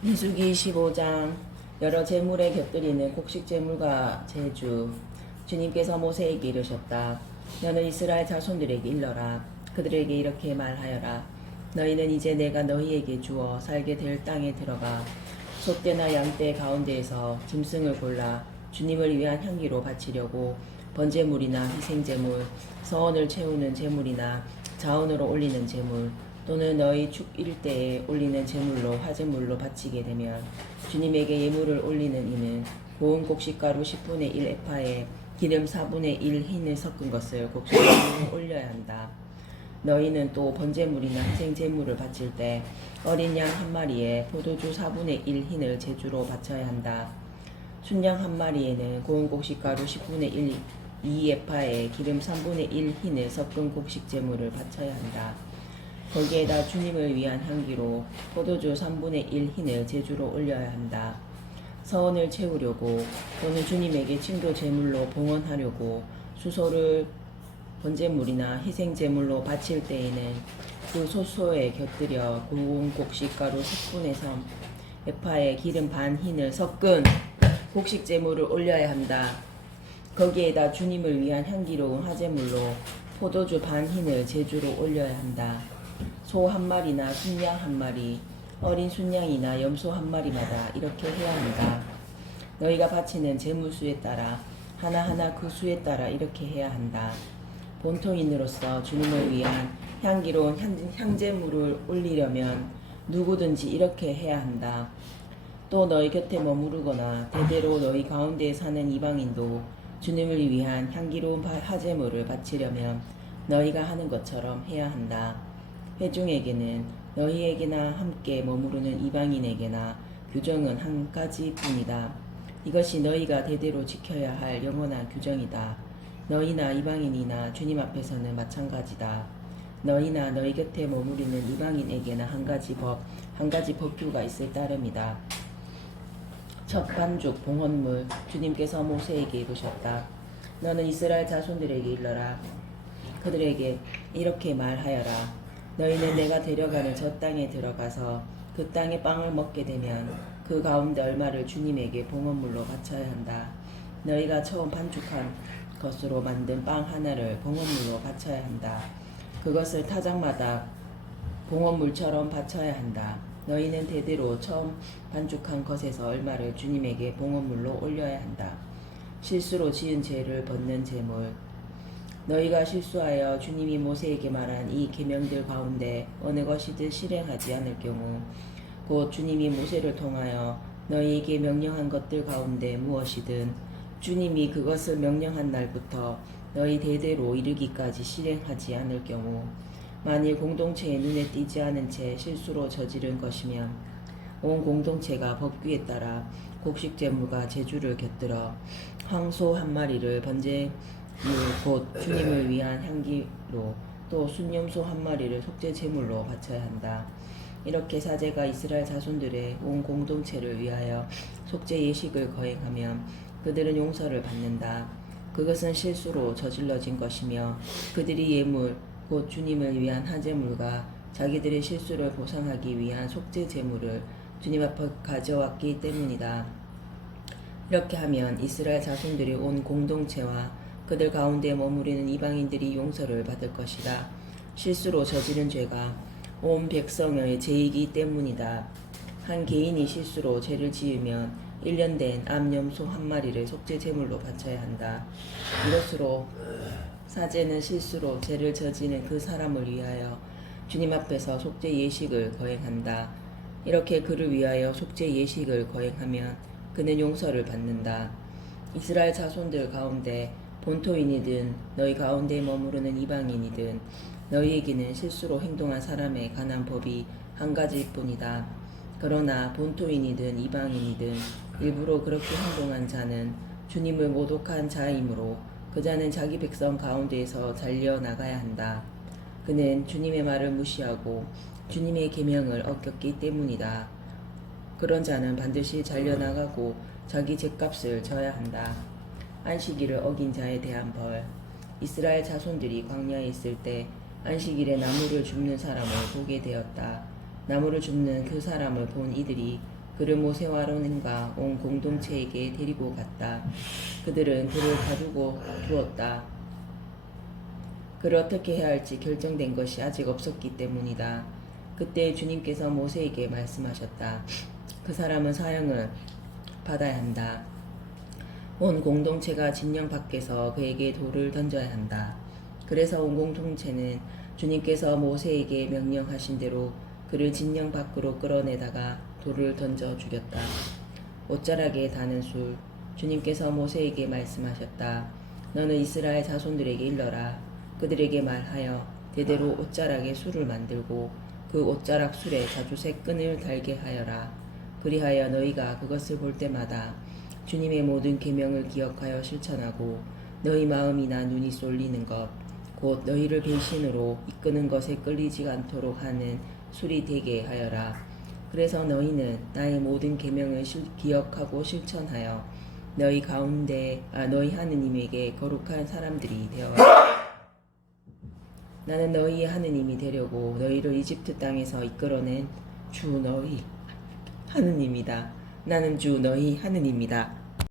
민수기 15장. 여러 제물에 곁들이는 곡식 제물과 제주. 주님께서 모세에게 이르셨다. 너는 이스라엘 자손들에게 일러라. 그들에게 이렇게 말하여라. 너희는 이제 내가 너희에게 주어 살게 될 땅에 들어가 소떼나 양떼 가운데에서 짐승을 골라 주님을 위한 향기로 바치려고 번제물이나 희생제물, 서원을 채우는 제물이나 자원으로 올리는 제물, 또는 너희 축일 때에 올리는 제물로 화제물로 바치게 되면 주님에게 예물을 올리는 이는 고운 곡식가루 10분의 1 에파에 기름 4분의 1 흰을 섞은 것을 곡식제물로 올려야 한다. 너희는 또 번제물이나 희생제물을 바칠 때 어린 양 한 마리에 포도주 4분의 1 흰을 제주로 바쳐야 한다. 순양 한 마리에는 고운 곡식가루 10분의 1 2에파에 기름 3분의 1 흰을 섞은 곡식제물을 바쳐야 한다. 거기에다 주님을 위한 향기로 포도주 3분의 1 흰을 제주로 올려야 한다. 서원을 채우려고 또는 주님에게 친도 제물로 봉헌하려고 수소를 번제물이나 희생제물로 바칠 때에는 그 소소에 곁들여 고운 곡식가루 10분의 3 에파에 기름 반 흰을 섞은 곡식제물을 올려야 한다. 거기에다 주님을 위한 향기로운 화제물로 포도주 반 흰을 제주로 올려야 한다. 소 한 마리나 순양 한 마리, 어린 순양이나 염소 한 마리마다 이렇게 해야 한다. 너희가 바치는 제물수에 따라 하나하나 그 수에 따라 이렇게 해야 한다. 본토인으로서 주님을 위한 향기로운 향제물을 올리려면 누구든지 이렇게 해야 한다. 또 너희 곁에 머무르거나 대대로 너희 가운데에 사는 이방인도 주님을 위한 향기로운 화제물을 바치려면 너희가 하는 것처럼 해야 한다. 회중에게는 너희에게나 함께 머무르는 이방인에게나 규정은 한 가지뿐이다. 이것이 너희가 대대로 지켜야 할 영원한 규정이다. 너희나 이방인이나 주님 앞에서는 마찬가지다. 너희나 너희 곁에 머무르는 이방인에게나 한 가지 법규가 있을 따름이다. 첫 반죽 봉헌물. 주님께서 모세에게 이르셨다. 너는 이스라엘 자손들에게 일러라. 그들에게 이렇게 말하여라. 너희는 내가 데려가는 저 땅에 들어가서 그 땅의 빵을 먹게 되면 그 가운데 얼마를 주님에게 봉헌물로 바쳐야 한다. 너희가 처음 반죽한 것으로 만든 빵 하나를 봉헌물로 바쳐야 한다. 그것을 타작마다 봉헌물처럼 바쳐야 한다. 너희는 대대로 처음 반죽한 것에서 얼마를 주님에게 봉헌물로 올려야 한다. 실수로 지은 죄를 벗는 제물. 너희가 실수하여 주님이 모세에게 말한 이 계명들 가운데 어느 것이든 실행하지 않을 경우 곧 주님이 모세를 통하여 너희에게 명령한 것들 가운데 무엇이든 주님이 그것을 명령한 날부터 너희 대대로 이르기까지 실행하지 않을 경우 만일 공동체의 눈에 띄지 않은 채 실수로 저지른 것이면 온 공동체가 법규에 따라 곡식제물과 제주를 곁들여 황소 한 마리를 번제물 곧 주님을 위한 향기로 또 순염소 한 마리를 속죄제물로 바쳐야 한다. 이렇게 사제가 이스라엘 자손들의 온 공동체를 위하여 속죄 예식을 거행하면 그들은 용서를 받는다. 그것은 실수로 저질러진 것이며 그들이 예물 곧 주님을 위한 화제물과 자기들의 실수를 보상하기 위한 속죄 제물을 주님 앞에 가져왔기 때문이다. 이렇게 하면 이스라엘 자손들이 온 공동체와 그들 가운데 머무르는 이방인들이 용서를 받을 것이다. 실수로 저지른 죄가 온 백성의 죄이기 때문이다. 한 개인이 실수로 죄를 지으면 1년 된 암염소 한 마리를 속죄 제물로 바쳐야 한다. 이것으로 사제는 실수로 죄를 저지른 그 사람을 위하여 주님 앞에서 속죄 예식을 거행한다. 이렇게 그를 위하여 속죄 예식을 거행하면 그는 용서를 받는다. 이스라엘 자손들 가운데 본토인이든 너희 가운데 머무르는 이방인이든 너희에게는 실수로 행동한 사람에 관한 법이 한 가지뿐이다. 그러나 본토인이든 이방인이든 일부러 그렇게 행동한 자는 주님을 모독한 자이므로 그 자는 자기 백성 가운데에서 잘려 나가야 한다. 그는 주님의 말을 무시하고 주님의 계명을 어겼기 때문이다. 그런 자는 반드시 잘려 나가고 자기 죗값을 져야 한다. 안식일을 어긴 자에 대한 벌. 이스라엘 자손들이 광야에 있을 때 안식일에 나무를 줍는 사람을 보게 되었다. 나무를 줍는 그 사람을 본 이들이 그를 모세와 아론과 온 공동체에게 데리고 갔다. 그들은 그를 가두고 두었다. 그를 어떻게 해야 할지 결정된 것이 아직 없었기 때문이다. 그때 주님께서 모세에게 말씀하셨다. 그 사람은 사형을 받아야 한다. 온 공동체가 진영 밖에서 그에게 돌을 던져야 한다. 그래서 온 공동체는 주님께서 모세에게 명령하신 대로 그를 진영 밖으로 끌어내다가 돌을 던져 죽였다. 옷자락에 다는 술. 주님께서 모세에게 말씀하셨다. 너는 이스라엘 자손들에게 일러라. 그들에게 말하여 대대로 옷자락에 술을 만들고 그 옷자락 술에 자주색 끈을 달게 하여라. 그리하여 너희가 그것을 볼 때마다 주님의 모든 계명을 기억하여 실천하고 너희 마음이나 눈이 쏠리는 것, 곧 너희를 배신으로 이끄는 것에 끌리지 않도록 하는 술이 되게 하여라. 그래서 너희는 나의 모든 계명을 기억하고 실천하여 너희 하느님에게 거룩한 사람들이 되어 나는 너희의 하느님이 되려고 너희를 이집트 땅에서 이끌어낸 주 너희 하느님이다. 나는 주 너희 하느님이다.